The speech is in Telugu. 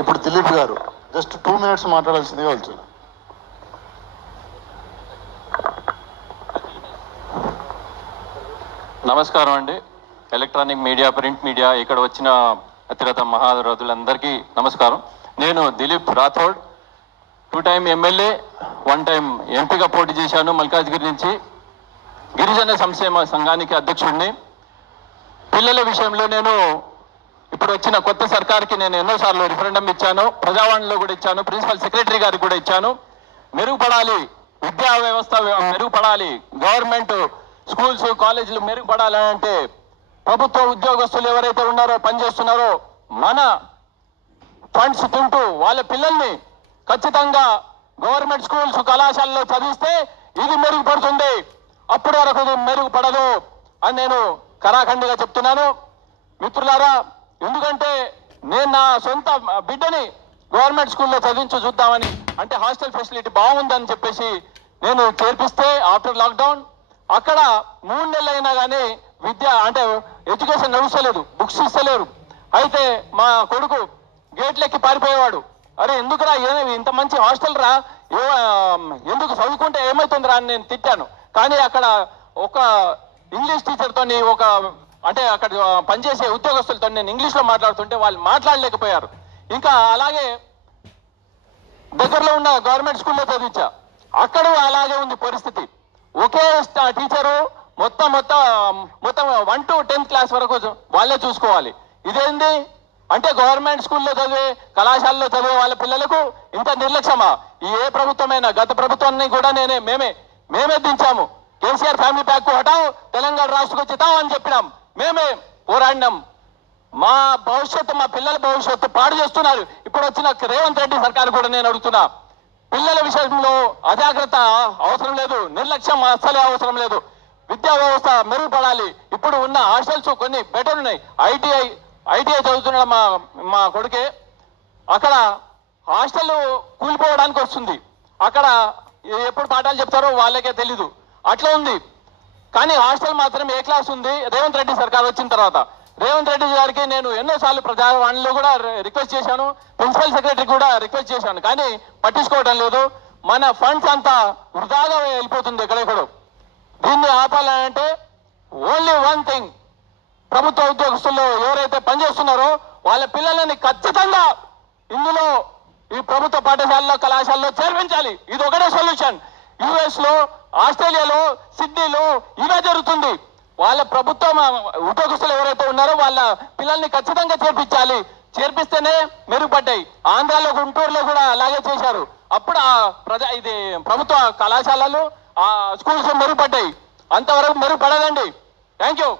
ఇప్పుడు దిలీప్ గారు జస్ట్ 2 minutes మాట్లాడాల్సిందిగా వచ్చారు. నమస్కారం అండి. ఎలక్ట్రానిక్ మీడియా, ప్రింట్ మీడియా, ఇక్కడ వచ్చిన అతిరథ మహారథులందరికీ నమస్కారం. నేను Dilip Rathod, 2 time MLA, 1 time ఎంపీగా పోటీ చేశాను మల్కాజ్గిరి నుంచి. గిరిజన సంక్షేమ సంఘానికి అధ్యక్షుడిని. పిల్లల విషయంలో నేను ఇప్పుడు వచ్చిన కొత్త సర్కార్కి నేను ఎన్నోసార్లు రిఫరెండం ఇచ్చాను, ప్రజావాణిలో కూడా ఇచ్చాను, ప్రిన్సిపల్ సెక్రటరీ గారికి కూడా ఇచ్చాను. మెరుగుపడాలి, విద్యా వ్యవస్థ మెరుగుపడాలి, గవర్నమెంట్ స్కూల్స్ కాలేజీలు మెరుగుపడాలని అంటే ప్రభుత్వ ఉద్యోగస్తులు ఎవరైతే ఉన్నారో, పనిచేస్తున్నారో, మన ఫండ్స్ తింటూ వాళ్ళ పిల్లల్ని ఖచ్చితంగా గవర్నమెంట్ స్కూల్స్ కళాశాలలో చదివిస్తే ఇది మెరుగుపడుతుంది, అప్పటి వరకు మెరుగుపడదు అని నేను కరాఖండిగా చెప్తున్నాను. మిత్రులారా, ఎందుకంటే నేను నా సొంత బిడ్డని గవర్నమెంట్ స్కూల్లో చదివించు చూద్దామని, అంటే హాస్టల్ ఫెసిలిటీ బాగుందని చెప్పేసి నేను చేర్పిస్తే ఆఫ్టర్ లాక్డౌన్ అక్కడ 3 నెలలు అయినా కానీ విద్య అంటే ఎడ్యుకేషన్ నడుస్తలేదు, బుక్స్ ఇస్తలేరు. అయితే మా కొడుకు గేట్లెక్కి పారిపోయేవాడు. అరే ఎందుకురా, ఇంత మంచి హాస్టల్ రా, ఎందుకు చదువుకుంటే ఏమవుతుందిరా అని నేను తిట్టాను. కానీ అక్కడ ఒక ఇంగ్లీష్ టీచర్తో, ఒక అంటే అక్కడ పనిచేసే ఉద్యోగస్తులతో నేను ఇంగ్లీష్లో మాట్లాడుతుంటే వాళ్ళు మాట్లాడలేకపోయారు. ఇంకా అలాగే దగ్గరలో ఉన్న గవర్నమెంట్ స్కూల్లో చదివించా, అక్కడ అలాగే ఉంది పరిస్థితి. ఒకే టీచరు మొత్తం 1 to 10th క్లాస్ వరకు వాళ్ళే చూసుకోవాలి. ఇదేంది అంటే గవర్నమెంట్ స్కూల్లో చదివే, కళాశాలలో చదివే వాళ్ళ పిల్లలకు ఇంత నిర్లక్ష్యమా? ఏ ప్రభుత్వమైనా, గత ప్రభుత్వాన్ని కూడా మేమే దించాము. కేసీఆర్ ఫ్యామిలీ ప్యాక్ హటావు, తెలంగాణ రాష్ట్రకు చితావు అని చెప్పినాం, మేమే పోరాడినాం. మా భవిష్యత్తు, మా పిల్లల భవిష్యత్తు పాడు చేస్తున్నారు. ఇప్పుడు వచ్చిన రేవంత్ రెడ్డి సర్కారు కూడా నేను అడుగుతున్నా, పిల్లల విషయంలో అజాగ్రత్త అవసరం లేదు, నిర్లక్ష్యం అస్సలే అవసరం లేదు. విద్యా వ్యవస్థ మెరుగుపడాలి. ఇప్పుడు ఉన్న హాస్టల్స్ కొన్ని బెటర్ ఉన్నాయి. ఐటీఐ చదువుతున్న మా కొడుకే, అక్కడ హాస్టల్ కూలిపోవడానికి వస్తుంది. అక్కడ ఎప్పుడు పాఠాలు చెప్తారో వాళ్ళకే తెలీదు, అట్లా ఉంది. కానీ హాస్టల్ మాత్రం ఏ క్లాస్ ఉంది రేవంత్ రెడ్డి సర్కార్ వచ్చిన తర్వాత. రేవంత్ రెడ్డి గారికి నేను ఎన్నోసార్లు ప్రజావాణిలో కూడా రిక్వెస్ట్ చేశాను, ప్రిన్సిపల్ సెక్రటరీ కూడా రిక్వెస్ట్ చేశాను, కానీ పట్టించుకోవడం లేదు. మన ఫండ్స్ అంతా వృధాగా వెళ్ళిపోతుంది ఎక్కడెక్కడో. దీన్ని ఆపాలంటే ఓన్లీ 1 thing, ప్రభుత్వ ఉద్యోగస్తుల్లో ఎవరైతే పనిచేస్తున్నారో వాళ్ళ పిల్లలని ఖచ్చితంగా ఇందులో ఈ ప్రభుత్వ పాఠశాలలో, కళాశాలలో చేర్పించాలి. ఇది ఒకటే సొల్యూషన్. US లో, ఆస్ట్రేలియాలో, సిడ్నీలో ఇవే జరుగుతుంది. వాళ్ళ ప్రభుత్వ ఉద్యోగస్తులు ఎవరైతే ఉన్నారో వాళ్ళ పిల్లల్ని ఖచ్చితంగా చేర్పించాలి. చేర్పిస్తేనే మెరుగుపడ్డాయి. ఆంధ్రాలో, గుంటూరులో కూడా అలాగే చేశారు. అప్పుడు ఇది ప్రభుత్వ కళాశాలలు, స్కూల్స్ మెరుగుపడ్డాయి. అంతవరకు మెరుగుపడదండి. Thank you.